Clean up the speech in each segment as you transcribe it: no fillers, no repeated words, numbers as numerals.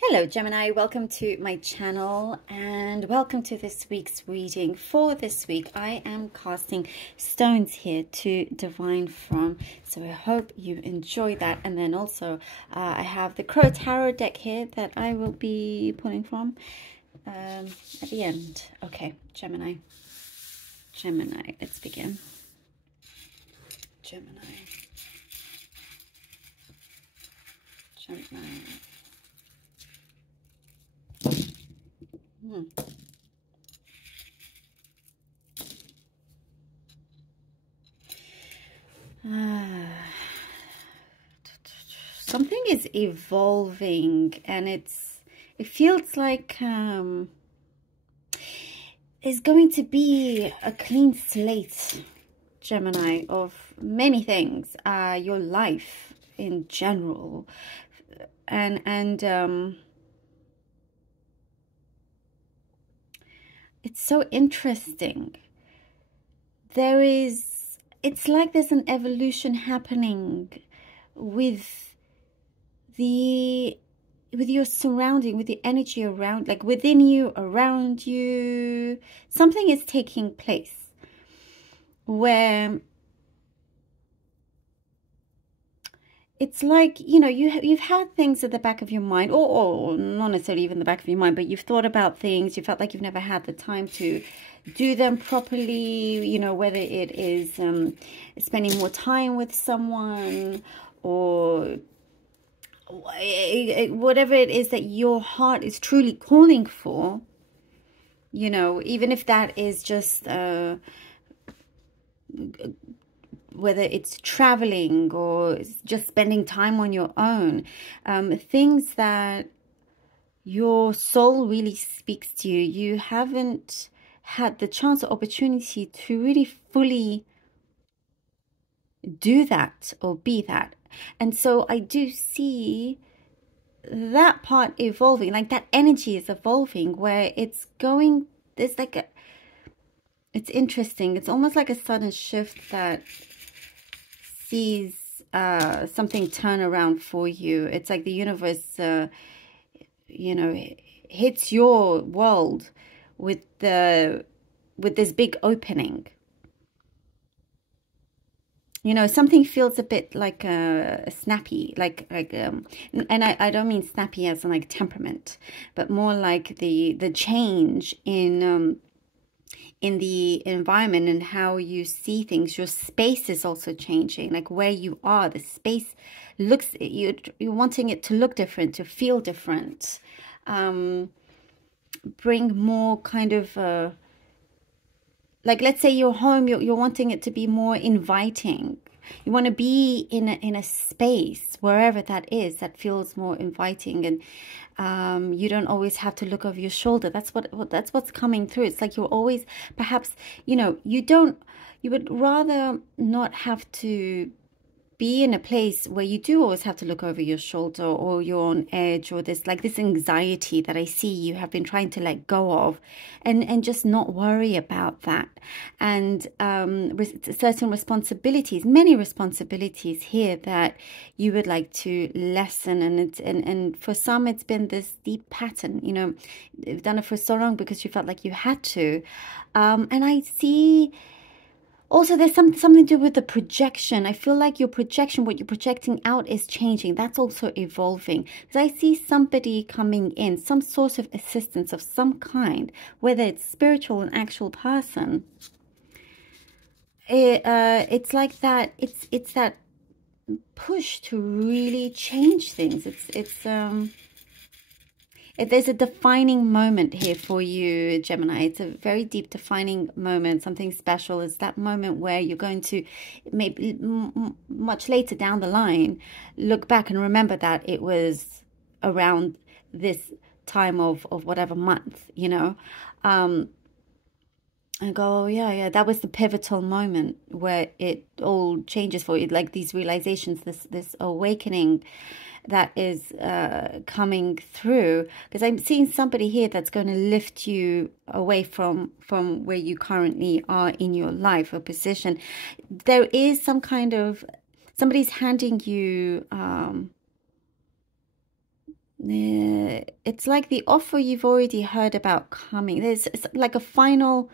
Hello Gemini, welcome to my channel and welcome to this week's reading. For this week I am casting stones here to divine from, so I hope you enjoy that. And then also I have the Crow Tarot deck here that I will be pulling from at the end. Okay, Gemini, let's begin. Gemini. Something is evolving, and it feels like it's going to be a clean slate, Gemini, of many things, your life in general, and it's so interesting. It's like there's an evolution happening with your surrounding, with the energy around, like within you, around you. Something is taking place where it's like, you know, you've had things at the back of your mind, or not necessarily even the back of your mind, but you've thought about things. You felt like you've never had the time to do them properly, you know, whether it is spending more time with someone, or whatever it is that your heart is truly calling for, you know, even if that is just whether it's traveling or just spending time on your own, things that your soul really speaks to you. You haven't had the chance or opportunity to really fully do that or be that. And so I do see that part evolving, like that energy is evolving, where it's going, there's like it's interesting. It's almost like a sudden shift that sees something turn around for you. It's like the universe, you know, hits your world with this big opening. You know, something feels a bit like a snappy, and I don't mean snappy as in like temperament, but more like the change in the environment and how you see things. Your space is also changing, like where you are. The space looks, you're wanting it to look different, to feel different, bring more kind of like, let's say your home, you're wanting it to be more inviting. You want to be in a space, wherever that is, that feels more inviting, and you don't always have to look over your shoulder. That's what's coming through. It's like you're always, perhaps, you know, you would rather not have to be in a place where you do always have to look over your shoulder, or you're on edge, or there's like this anxiety that I see you have been trying to let go of, and just not worry about that. And certain responsibilities, many responsibilities here that you would like to lessen, and for some it's been this deep pattern. You know, you've done it for so long because you felt like you had to, and I see also there's something to do with the projection. I feel like your projection, what you're projecting out, is changing. That's also evolving. Because I see somebody coming in, some source of assistance of some kind, whether it's spiritual, an actual person. It's like that. It's that push to really change things. There's a defining moment here for you, Gemini. It's a very deep defining moment, something special. It's that moment where you're going to, maybe much later down the line, look back and remember that it was around this time of whatever month, you know, and go, oh, yeah, that was the pivotal moment where it all changes for you, like these realizations, this awakening that is coming through. Because I'm seeing somebody here that's going to lift you away from where you currently are in your life or position. There is some kind of, somebody's handing you It's like the offer you've already heard about coming. It's like a finalizing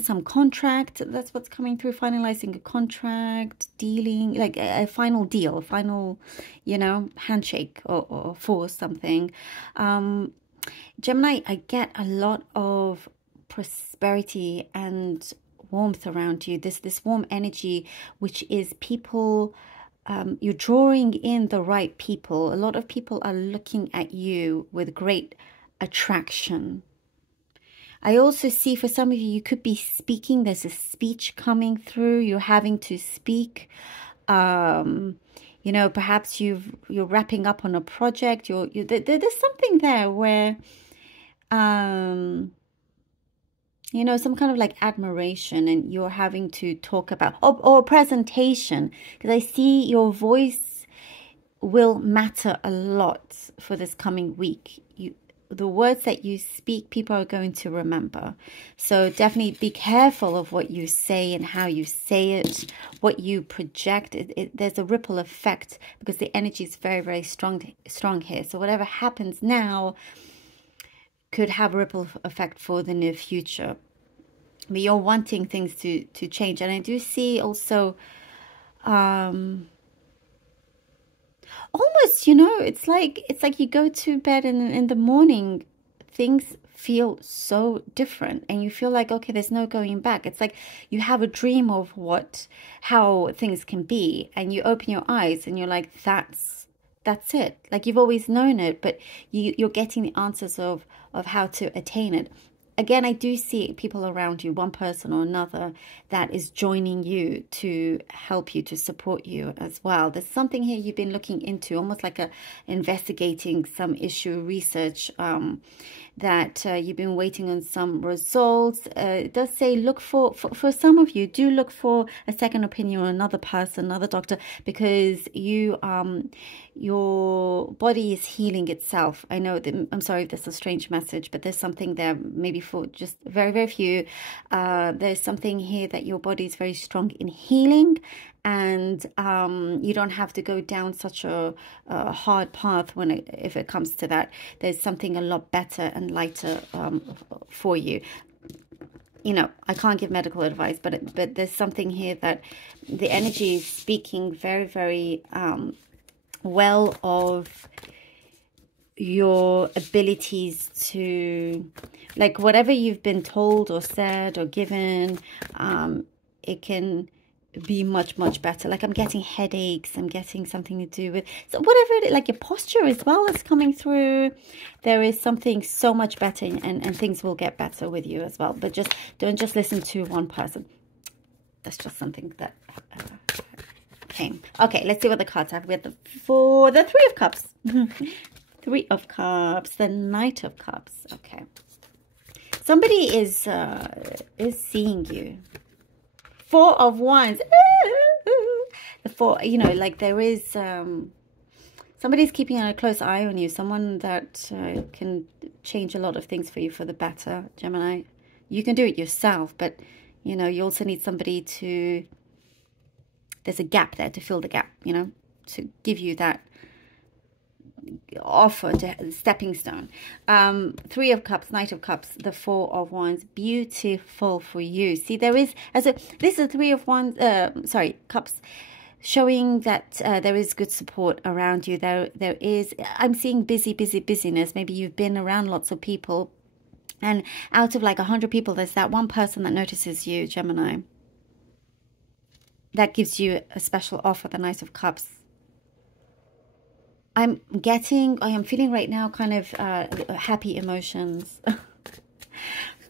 some contract. That's what's coming through. Finalizing a contract, dealing, like a final deal, a final, handshake or for something. Gemini, I get a lot of prosperity and warmth around you. This warm energy, which is people. You're drawing in the right people. A lot of people are looking at you with great attraction. I also see for some of you, you could be speaking. There's a speech coming through. You're having to speak. Perhaps you're wrapping up on a project. There's something there where, some kind of like admiration, and you're having to talk about, or presentation, because I see your voice will matter a lot for this coming week. The words that you speak, people are going to remember. So definitely be careful of what you say and how you say it, what you project. There's a ripple effect because the energy is very, very strong here. So whatever happens now could have a ripple effect for the near future. But you're wanting things to change. And I do see also almost, it's like you go to bed and in the morning things feel so different and you feel like, okay, there's no going back. It's like you have a dream of how things can be, and you open your eyes and you're like, that's it. Like you've always known it, but you're getting the answers of how to attain it. Again, I do see people around you, one person or another, that is joining you to help you, to support you as well. There's something here you've been looking into, almost like investigating some issue, research, that you've been waiting on some results. It does say look for some of you, do look for a second opinion on another person, another doctor, because your body is healing itself. I know that, I'm sorry if this is a strange message, but there's something there maybe for just very, very few. There's something here that your body is very strong in healing, and you don't have to go down such a hard path if it comes to that. There's something a lot better and lighter for you. I can't give medical advice, but there's something here that the energy is speaking very, very well of your abilities to, like, whatever you've been told or said or given, it can be much, much better. Like I'm getting headaches, I'm getting something to do with, so whatever it is, like your posture as well is coming through. There is something so much better, and things will get better with you as well. But don't just listen to one person. That's just something that came. Okay, let's see what the cards have. We have the Three of Cups. Three of Cups, the Knight of Cups. Okay, somebody is seeing you. Four of Wands. The four, like there is somebody's keeping a close eye on you. Someone that can change a lot of things for you for the better, Gemini. You can do it yourself, but you also need somebody to. There's a gap there to fill the gap. To give you that offer, to stepping stone. Three of Cups, Knight of Cups, the Four of Wands. Beautiful for you. See, there is, this is Three of Wands, Cups, showing that there is good support around you. There is, I'm seeing busyness. Maybe you've been around lots of people, and out of like 100 people, there's that one person that notices you, Gemini. That gives you a special offer, the Knight of Cups. I am feeling right now kind of happy emotions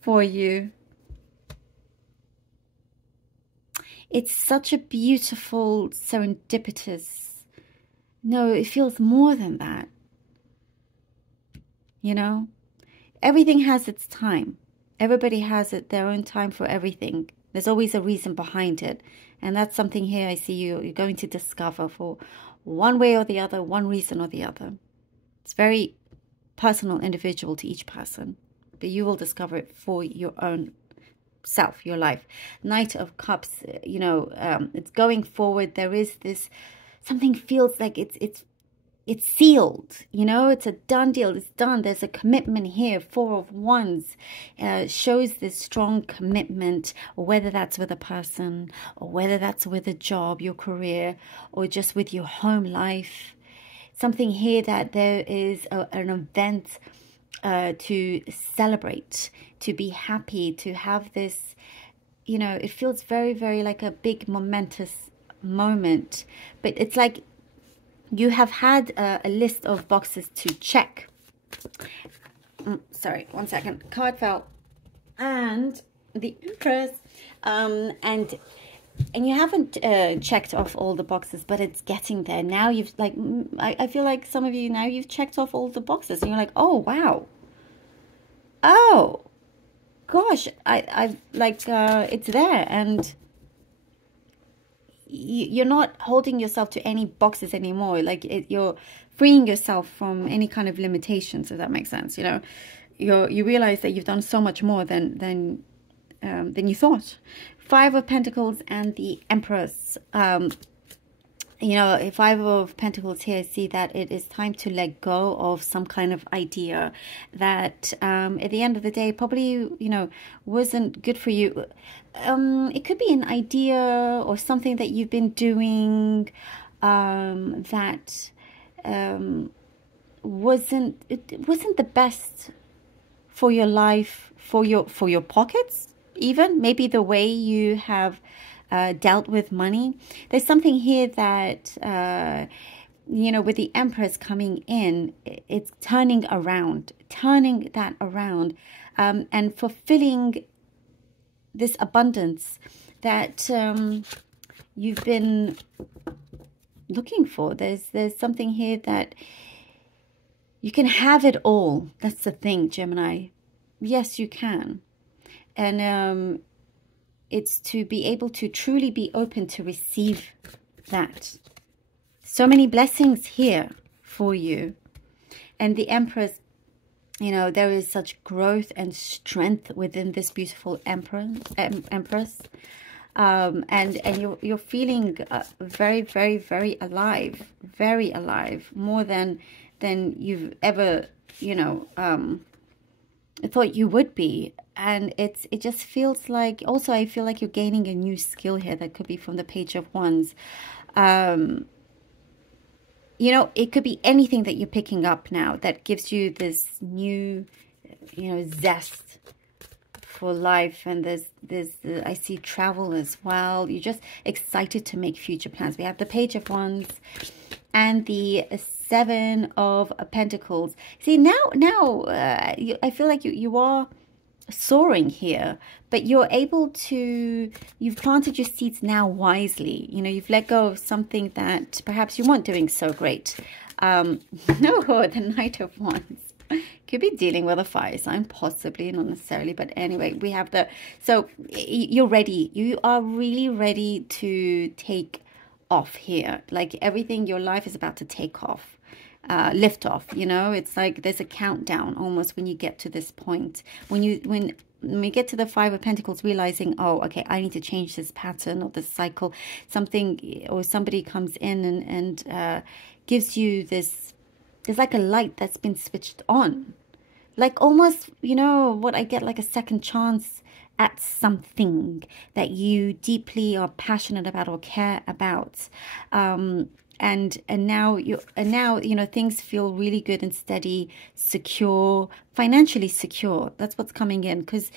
for you. It's such a beautiful, serendipitous. No, it feels more than that. Everything has its time. Everybody has their own time for everything. There's always a reason behind it. And that's something here I see you're going to discover for one way or the other, one reason or the other. It's very personal, individual to each person, but you will discover it for your own self, your life. Knight of Cups, it's going forward. There is this, something feels like it's it's sealed, you know, it's a done deal, it's done. There's a commitment here. Four of Wands shows this strong commitment, whether that's with a person, or whether that's with a job, your career, or just with your home life. Something here that there is an event to celebrate, to be happy, to have this, you know, it feels very, very like a big momentous moment. But it's like you have had a list of boxes to check. Sorry, one second. Card fell. And the Empress. And you haven't checked off all the boxes, but it's getting there. Now you've, like, I feel like some of you, now you've checked off all the boxes. And you're like, oh, wow. Oh, gosh. I like, it's there. And you're not holding yourself to any boxes anymore. Like you're freeing yourself from any kind of limitations, if that makes sense. You know, you realize that you've done so much more than you thought. Five of Pentacles and the Empress. You know, Five of Pentacles here, I see that it is time to let go of some kind of idea that at the end of the day probably, you know, wasn't good for you. It could be an idea or something that you've been doing that wasn't the best for your life, for your pockets, even maybe the way you have dealt with money. There's something here that you know, with the Empress coming in, it's turning that around, and fulfilling this abundance that you've been looking for. There's something here that you can have it all. That's the thing, Gemini. Yes, you can. And it's to be able to truly be open to receive that. So many blessings here for you. And the Empress, you know, there is such growth and strength within this beautiful Empress. And you're feeling very, very, very alive. Very alive. More than you've ever, you know, thought you would be. And it just feels like, also I feel like you're gaining a new skill here that could be from the Page of Wands. You know, it could be anything that you're picking up now that gives you this new, you know, zest for life. And there's I see travel as well. You're just excited to make future plans. We have the Page of Wands and the Seven of Pentacles. See, now I feel like you are soaring here, but you're able to, you've planted your seeds now wisely. You know, you've let go of something that perhaps you weren't doing so great. No, the Knight of Wands. Could be dealing with a fire sign, possibly, not necessarily, but anyway, we have the, so you're ready. You are really ready to take off here. Like everything, your life is about to take off. Lift off, you know, it's like there's a countdown almost when you get to this point. When we get to the Five of Pentacles, realizing, oh, okay, I need to change this pattern or this cycle. Something or somebody comes in and gives you this, there's like a light that's been switched on. Like almost, you know, what I get, like a second chance at something that you deeply are passionate about or care about. And now you know, things feel really good and steady, secure, financially secure. That's what's coming in, because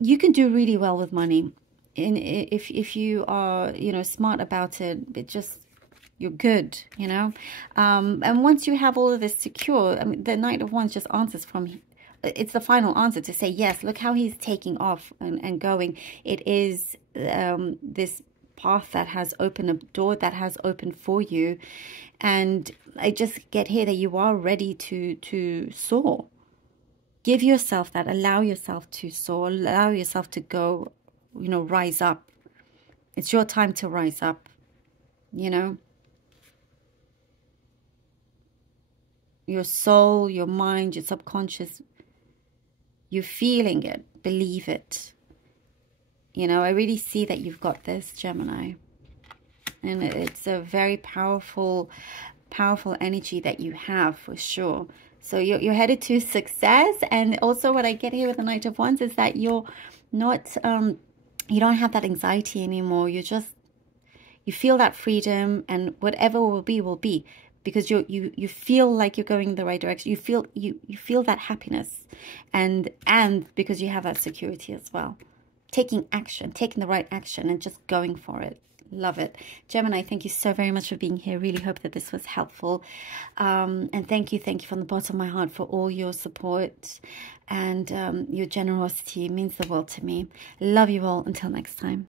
you can do really well with money, and if you are, you know, smart about it. It just, you're good, you know. And once you have all of this secure, I mean, the Knight of Wands just answers from, it's the final answer to say yes. Look how he's taking off and going. It is this path that has opened, a door that has opened for you. And I just get here that you are ready to soar. Give yourself that, allow yourself to soar, allow yourself to go, you know, rise up. It's your time to rise up, you know. Your soul, your mind, your subconscious, you're feeling it, believe it. You know, I really see that you've got this, Gemini. And it's a very powerful powerful energy that you have for sure. So you're headed to success. And also what I get here with the Knight of Wands is that you're not, you don't have that anxiety anymore. You feel that freedom, and whatever will be, because you feel like you're going the right direction. You feel that happiness, and because you have that security as well. Taking action, taking the right action, and just going for it. Love it. Gemini, thank you so very much for being here. Really hope that this was helpful. And thank you from the bottom of my heart for all your support and your generosity. It means the world to me. Love you all. Until next time.